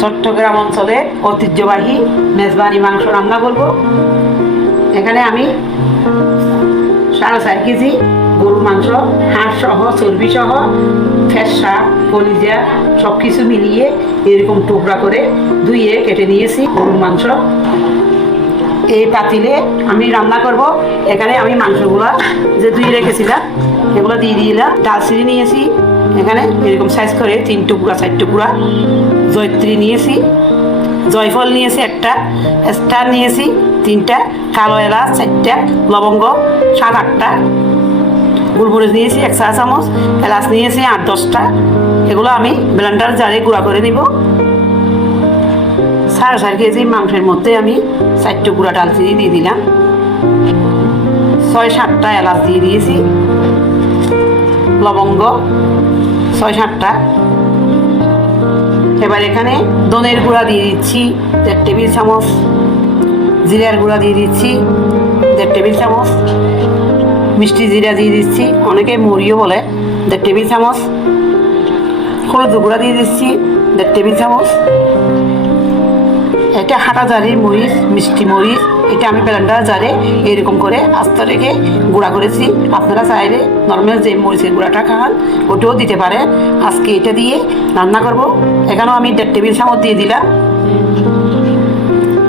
চট্টগ্রাম অঞ্চলে ঐতিহ্যবাহী মেজবানি মাংস রান্না করব। এখানে আমি সাড়ে চার কেজি গরুর মাংস, হাঁস সহ, চর্বি সহ, ফেসা, কলিজা সব কিছু মিলিয়ে এরকম টুকরা করে ধুইয়ে কেটে নিয়েছি গরুর মাংস। এই পাতিলে আমি রান্না করব। এখানে আমি মাংসগুলো যে ধুয়ে রেখেছিলাম, এগুলো দিয়ে দিলাম। ডালচিনি নিয়েছি। এখানে এরকম সাইজ করে তিন টুকরা, চার টুকরা জয়ত্রী নিয়েছি। জয়ফল নিয়েছি একটা, স্টার নিয়েছি তিনটা, কালো এলাচ চারটা, লবঙ্গ সাত আটটা, গুলমরিচ নিয়েছি এক চা চামচ, এলাচ নিয়েছি আট দশটা। এগুলো আমি ব্লেন্ডার জারে গুঁড়া করে নিব। সাড়ে চার কেজি মাংসের মধ্যে আমি চার টুকরা ডালচিনি দিয়ে দিলাম। ছয় সাতটা এলাচ দিয়ে দিয়েছি। লবঙ্গ ছয় সাতটা এবার এখানে দনের গুঁড়া দিয়ে দিচ্ছি দেড় টেবিল চামচ, জিরার গুঁড়া দিয়ে দিচ্ছি দেড় টেবিল চামচ, মিষ্টি জিরা দিয়ে দিচ্ছি, অনেকে মুড়িও বলে, দেড় টেবিল চামচ, হলুদ গুঁড়া দিয়ে দিচ্ছি দেড় টেবিল চামচ এটা হাঁটা জারির মরিচ, মিষ্টি মরিচ এটা আমি ব্লেন্ডার জারে এরকম করে আস্ত রেখে গুঁড়া করেছি। আপনারা চাইলে নর্মাল যে মরিচের গুঁড়াটা খান, ওটাও দিতে পারে আজকে এটা দিয়ে রান্না করব। এখানেও আমি দেড় টেবিল চামচ দিয়ে দিলাম।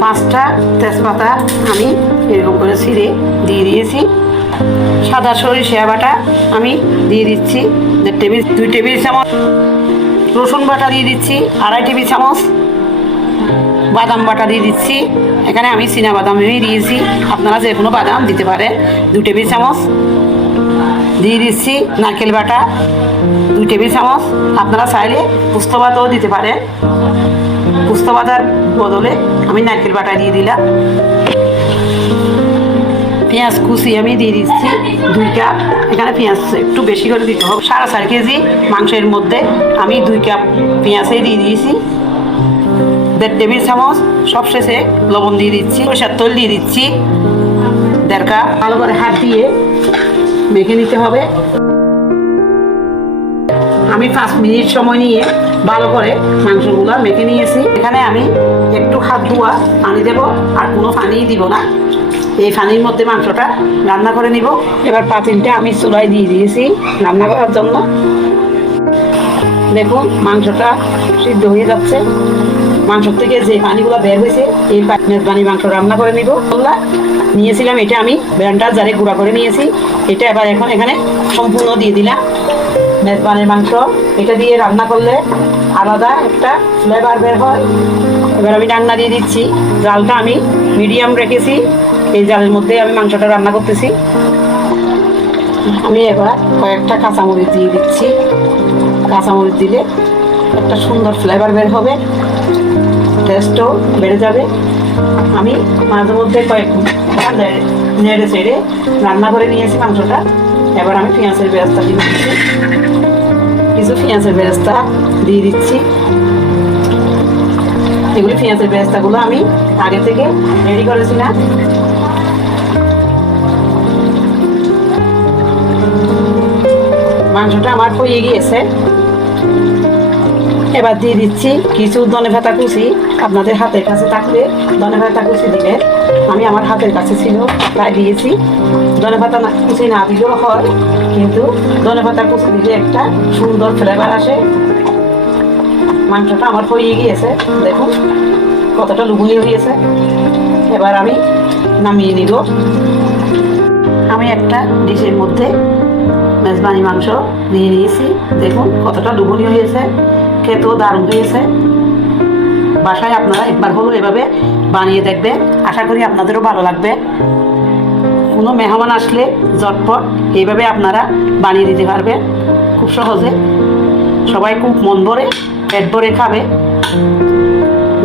পাঁচটা তেজপাতা আমি এরকম করে ছিঁড়ে দিয়ে দিয়েছি। সাদা সরিষা বাটা আমি দিয়ে দিচ্ছি। দেড় টেবিল, দুই টেবিল চামচ রসুন বাটা দিয়ে দিচ্ছি। আড়াই টেবিল চামচ বাদাম বাটা দিয়ে দিচ্ছি। এখানে আমি চীনা বাদামই দিয়েছি। আপনারা যে কোনো বাদাম দিতে পারেন। দু টেবিল চামচ দিয়ে দিচ্ছি নারকেল বাটা। দু টেবিল চামচ। আপনারা চাইলে পুস্ত বাতাও দিতে পারেন। পুস্ত বাটার বদলে আমি নারকেল বাটা দিয়ে দিলাম। পেঁয়াজ কুচি আমি দিয়ে দিচ্ছি দুই কাপ এখানে পেঁয়াজ একটু বেশি করে দিতে হবে। সাড়ে চার কেজি মাংসের মধ্যে আমি দুই কাপ পেঁয়াজই দিয়ে দিয়েছি। দেড় টেবিল চামচ, সবশেষে লবণ দিয়ে দিচ্ছি, সরিষার তেল দিয়ে দিচ্ছি। দেড় কাপ ভালো করে হাত দিয়ে মেখে নিতে হবে। আমি পাঁচ মিনিট সময় নিয়ে ভালো করে মাংসগুলো মেখে নিয়েছি। এখানে আমি একটু হাত ধোয়া পানি দেব, আর কোনো পানিই দিব না। এই পানির মধ্যে মাংসটা রান্না করে নিব। এবার পাতিলটা আমি চুলায় দিয়ে দিয়েছি রান্না করার জন্য। দেখুন, মাংসটা সিদ্ধ হয়ে যাচ্ছে। মাংস থেকে যে পানিগুলো বের হয়েছে, এই মেজবানি মাংস রান্না করে নিব। বললা নিয়েছিলাম এটা আমি ব্যান্ডার জারে গুঁড়া করে নিয়েছি। এটা এবার এখন এখানে সম্পূর্ণ দিয়ে দিলাম। মেজবানের মাংস, এটা দিয়ে রান্না করলে আলাদা একটা ফ্লেভার বের হয়। এবার আমি রান্না দিয়ে দিচ্ছি। জালটা আমি মিডিয়াম রেখেছি। এই জালের মধ্যে আমি মাংসটা রান্না করতেছি। আমি এবার কয়েকটা কাঁচামরিচ দিয়ে দিচ্ছি। কাঁচামরিচ দিলে একটা সুন্দর ফ্লেভার বের হবে। টেস্টও বেড়ে যাবে। আমি মাঝে মধ্যে কয়েক নেড়ে চেড়ে রান্না করে নিয়েছি মাংসটা এবার আমি পেঁয়াজের ব্যবস্থা দিয়ে দিচ্ছি। কিছু পেঁয়াজের ব্যবস্থা দিয়ে দিচ্ছি। এগুলি পেঁয়াজের ব্যবস্থাগুলো আমি আগে থেকে রেডি করেছিলাম মাংসটা আমার হয়ে গিয়েছে। এবার দিয়ে দিচ্ছি কিছু ধনে পাতা কুচি। আপনাদের হাতের কাছে থাকলে ধনে পাতা কুচি দিবেন। আমি আমার হাতের কাছে ছিল, তাই দিয়েছি। ধনে না, কুচি না দিলেও হয়, কিন্তু ধনে পাতা কুচি দিলে একটা সুন্দর ফ্লেভার আসে। মাংসটা আমার হয়ে গিয়েছে, দেখুন কতটা লুবনীয় হয়েছে। এবার আমি নামিয়ে নিব। আমি একটা ডিশের মধ্যে মেজবানি মাংস নিয়ে নিয়েছি, দেখুন কতটা লুবনীয় হয়েছে। খেতেও দারুণ হয়েছে। বাসায় আপনারা একবার হলো এভাবে বানিয়ে দেখবে আশা করি আপনাদেরও ভালো লাগবে। কোনো মেহমান আসলে ঝটপট এইভাবে আপনারা বানিয়ে দিতে পারবে। খুব সহজে। সবাই খুব মন ভরে, পেট ভরে খাবে।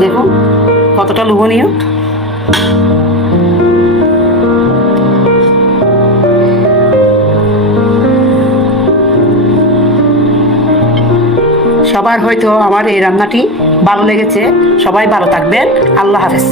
দেখুন, কতটা লোভনীয়। সবার হয়তো আমার এই রান্নাটি ভালো লেগেছে। সবাই ভালো থাকবেন। আল্লাহ হাফেজ।